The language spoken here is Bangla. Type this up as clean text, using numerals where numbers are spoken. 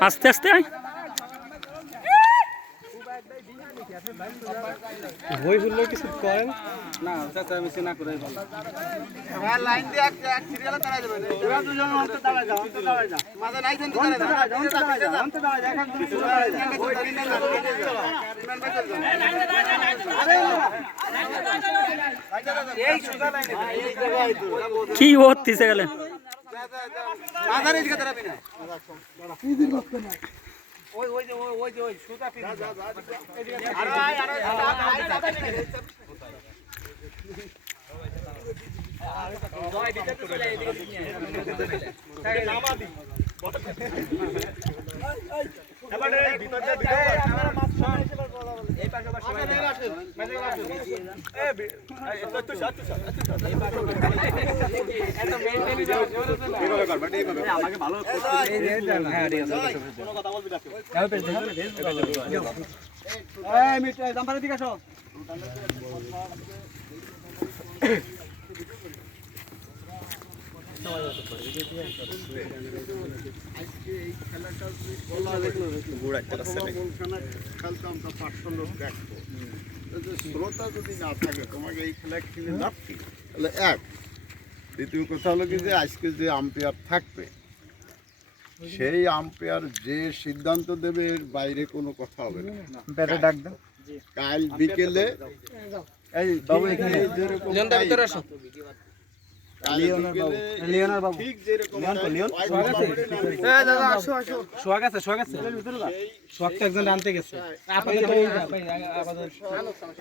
আস্তে আস্তে বই বললে কিছু করেন না চাচা আমি না করে ভালো আমার লাইন দিয়ে এক সিরিয়ালে দাঁড়াই যাবে তোরা দুজন অন্তত দাঁড়ায় যাও অন্তত দাঁড়ায় যা মাঝে নাই কিন্তু দাঁড়ায় যা অন্তত দাঁড়ায় যা অন্তত দাঁড়ায় যা এখন তুমি দাঁড়ায় যা এই সুজা লাইনে এই জায়গায় কি হচ্ছে গেলেন মাঝারে দিকে দাঁড়াবি না কি দিন করতে না ওই সুজা পিন যা শ্রোতা যদি না থাকে তোমাকে এই খেলা খেলে লাভ কি? তাহলে এক দ্বিতীয় কথা হলো কি যে আজকে যে আম্পায়ার থাকবে সেই আম্পায়ার যে সিদ্ধান্ত দেবে এর বাইরে কোনো কথা হবে না। কাল বিকেলে এই বাবু এখানে যেরকম ঠিক যেরকম সোহাগ আছে একজন আনতে গেছে